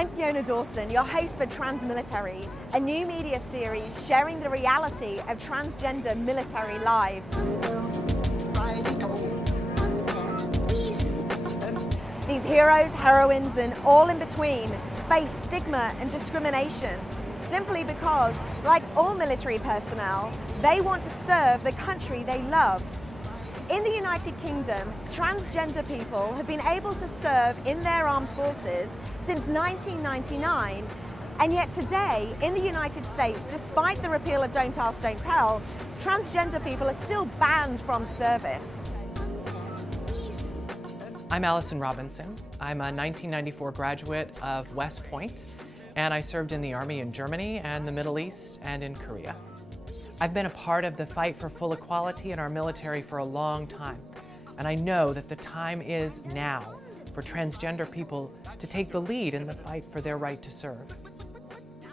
I'm Fiona Dawson, your host for TransMilitary, a new media series sharing the reality of transgender military lives. These heroes, heroines, and all in between face stigma and discrimination simply because, like all military personnel, they want to serve the country they love. In the United Kingdom, transgender people have been able to serve in their armed forces since 1999, and yet today, in the United States, despite the repeal of Don't Ask, Don't Tell, transgender people are still banned from service. I'm Allison Robinson. I'm a 1994 graduate of West Point, and I served in the Army in Germany and the Middle East and in Korea. I've been a part of the fight for full equality in our military for a long time, and I know that the time is now for transgender people to take the lead in the fight for their right to serve.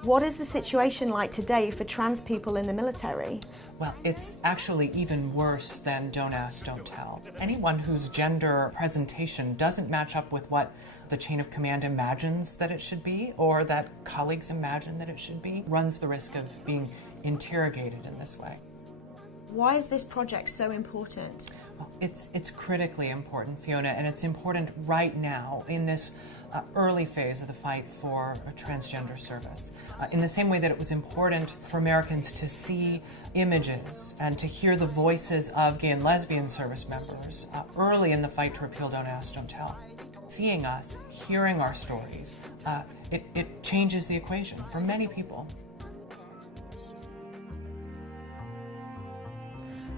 What is the situation like today for trans people in the military? Well, it's actually even worse than Don't Ask, Don't Tell. Anyone whose gender presentation doesn't match up with what the chain of command imagines that it should be, or that colleagues imagine that it should be, runs the risk of being interrogated in this way. Why is this project so important? Well, it's critically important, Fiona, and it's important right now in this early phase of the fight for transgender service. In the same way that it was important for Americans to see images and to hear the voices of gay and lesbian service members early in the fight to repeal Don't Ask, Don't Tell. Seeing us, hearing our stories, it changes the equation for many people.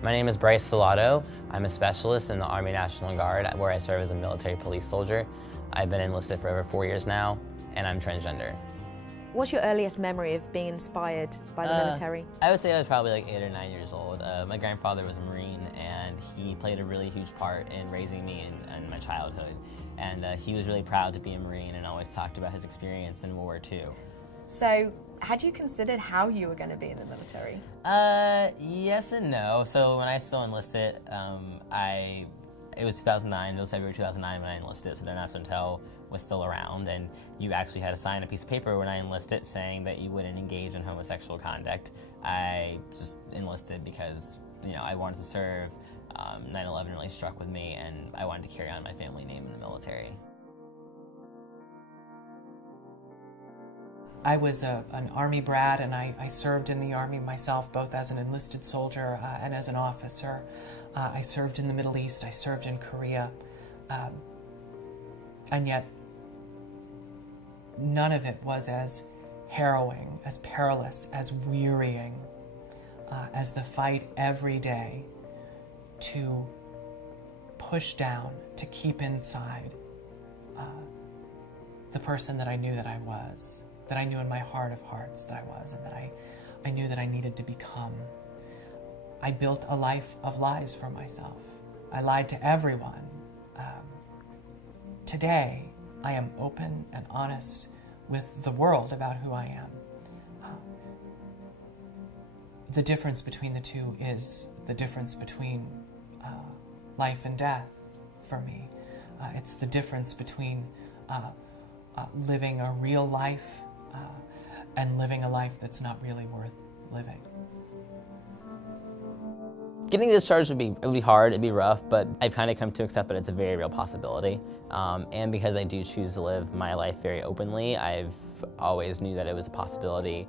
My name is Bryce Salato. I'm a specialist in the Army National Guard, where I serve as a military police soldier. I've been enlisted for over 4 years now, and I'm transgender. What's your earliest memory of being inspired by the military? I would say I was probably like 8 or 9 years old. My grandfather was a Marine, and he played a really huge part in raising me in my childhood. And he was really proud to be a Marine and always talked about his experience in World War II. So, had you considered how you were going to be in the military? Yes and no. So when I still enlisted, it was 2009, it was February 2009 when I enlisted, so Don't Ask, Don't Tell was still around, and you actually had to sign a piece of paper when I enlisted saying that you wouldn't engage in homosexual conduct. I just enlisted because, I wanted to serve. 9/11 really struck with me, and I wanted to carry on my family name in the military. I was an Army brat, and I served in the Army myself, both as an enlisted soldier and as an officer. I served in the Middle East, I served in Korea, and yet none of it was as harrowing, as perilous, as wearying as the fight every day to push down, to keep inside the person that I knew that I was. That I knew in my heart of hearts that I was, and that I knew that I needed to become. I built a life of lies for myself. I lied to everyone. Today, I am open and honest with the world about who I am. The difference between the two is the difference between life and death for me. It's the difference between living a real life and living a life that's not really worth living. Getting discharged would be hard, it'd be rough, but I've kind of come to accept that it's a very real possibility. And because I do choose to live my life very openly, I've always knew that it was a possibility.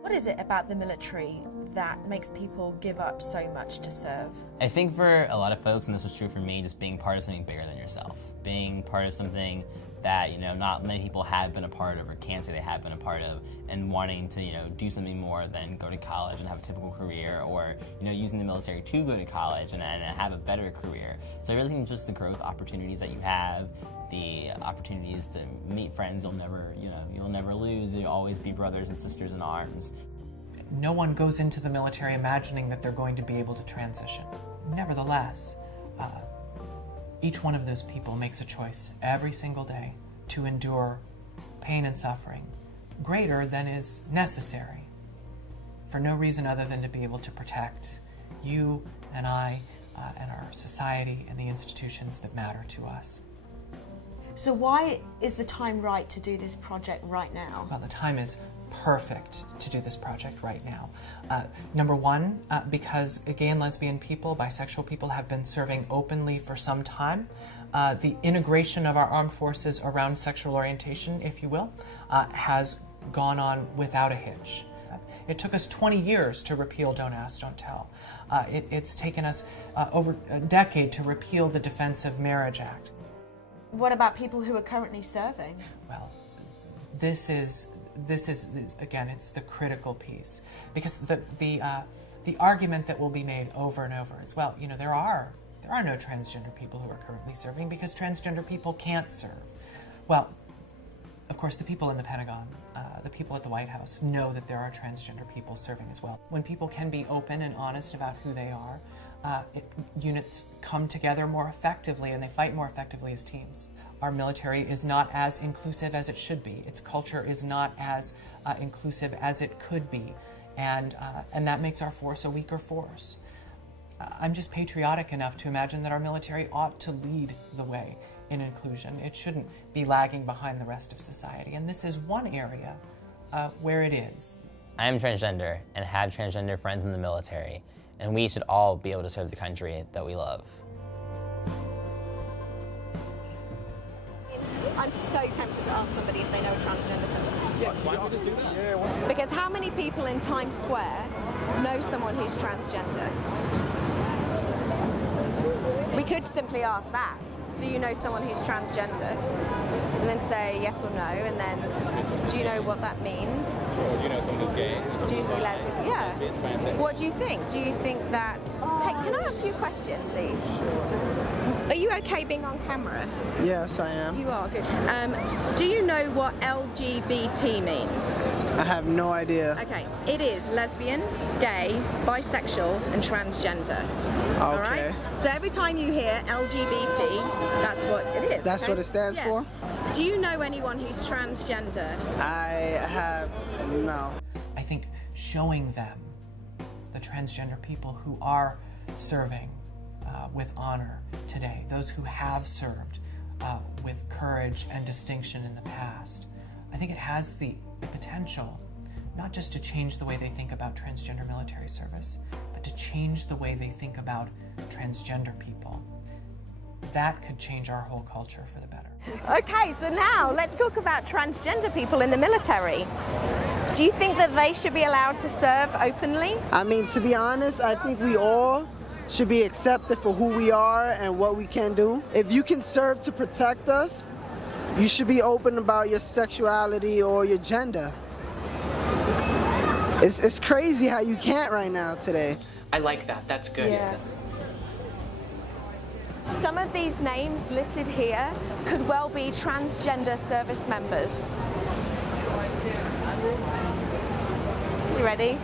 What is it about the military that makes people give up so much to serve? I think for a lot of folks, and this was true for me, just being part of something bigger than yourself. Being part of something that, not many people have been a part of or can say they have been a part of, and wanting to, do something more than go to college and have a typical career, or, using the military to go to college and have a better career. So I really think just the growth opportunities that you have, the opportunities to meet friends you'll never lose, you'll always be brothers and sisters in arms. No one goes into the military imagining that they're going to be able to transition. Nevertheless, each one of those people makes a choice every single day to endure pain and suffering greater than is necessary for no reason other than to be able to protect you and I and our society and the institutions that matter to us. So why is the time right to do this project right now? Well, the time is perfect to do this project right now. Number one, because gay and lesbian people, bisexual people have been serving openly for some time. The integration of our armed forces around sexual orientation, if you will, has gone on without a hitch. It took us 20 years to repeal Don't Ask, Don't Tell. It's taken us over a decade to repeal the Defense of Marriage Act. What about people who are currently serving? Well, this is again, it's the critical piece, because the argument that will be made over and over is, well, you know, there are no transgender people who are currently serving because transgender people can't serve. Well, of course, the people in the Pentagon, the people at the White House know that there are transgender people serving as well. When people can be open and honest about who they are, units come together more effectively and they fight more effectively as teams. Our military is not as inclusive as it should be. Its culture is not as inclusive as it could be, and that makes our force a weaker force. I'm just patriotic enough to imagine that our military ought to lead the way in inclusion. It shouldn't be lagging behind the rest of society, and this is one area where it is. I am transgender and have transgender friends in the military, and we should all be able to serve the country that we love. I'm so tempted to ask somebody if they know a transgender person. Yeah, why don't we just do that? Yeah, why not? Because how many people in Times Square know someone who's transgender? We could simply ask that. Do you know someone who's transgender? And then say yes or no, and then do you know what that means? Sure, do you know someone who's gay? Do you see lesbian? Yeah. Trans. What do you think? Do you think that... Hey, can I ask you a question, please? Are you okay being on camera? Yes, I am. You are, good. Do you know what LGBT means? I have no idea. Okay, it is lesbian, gay, bisexual, and transgender. All right? So every time you hear LGBT, that's what it is. That's okay? what it stands for? Do you know anyone who's transgender? I have no. I think showing them, the transgender people who are serving with honor today, those who have served with courage and distinction in the past, I think it has the potential not just to change the way they think about transgender military service, but to change the way they think about transgender people. That could change our whole culture for the better. Okay, so now let's talk about transgender people in the military. Do you think that they should be allowed to serve openly? I mean, to be honest, I think we all should be accepted for who we are and what we can do. If you can serve to protect us, you should be open about your sexuality or your gender. It's crazy how you can't right now today. I like that. That's good. Yeah. Some of these names listed here could well be transgender service members. You ready?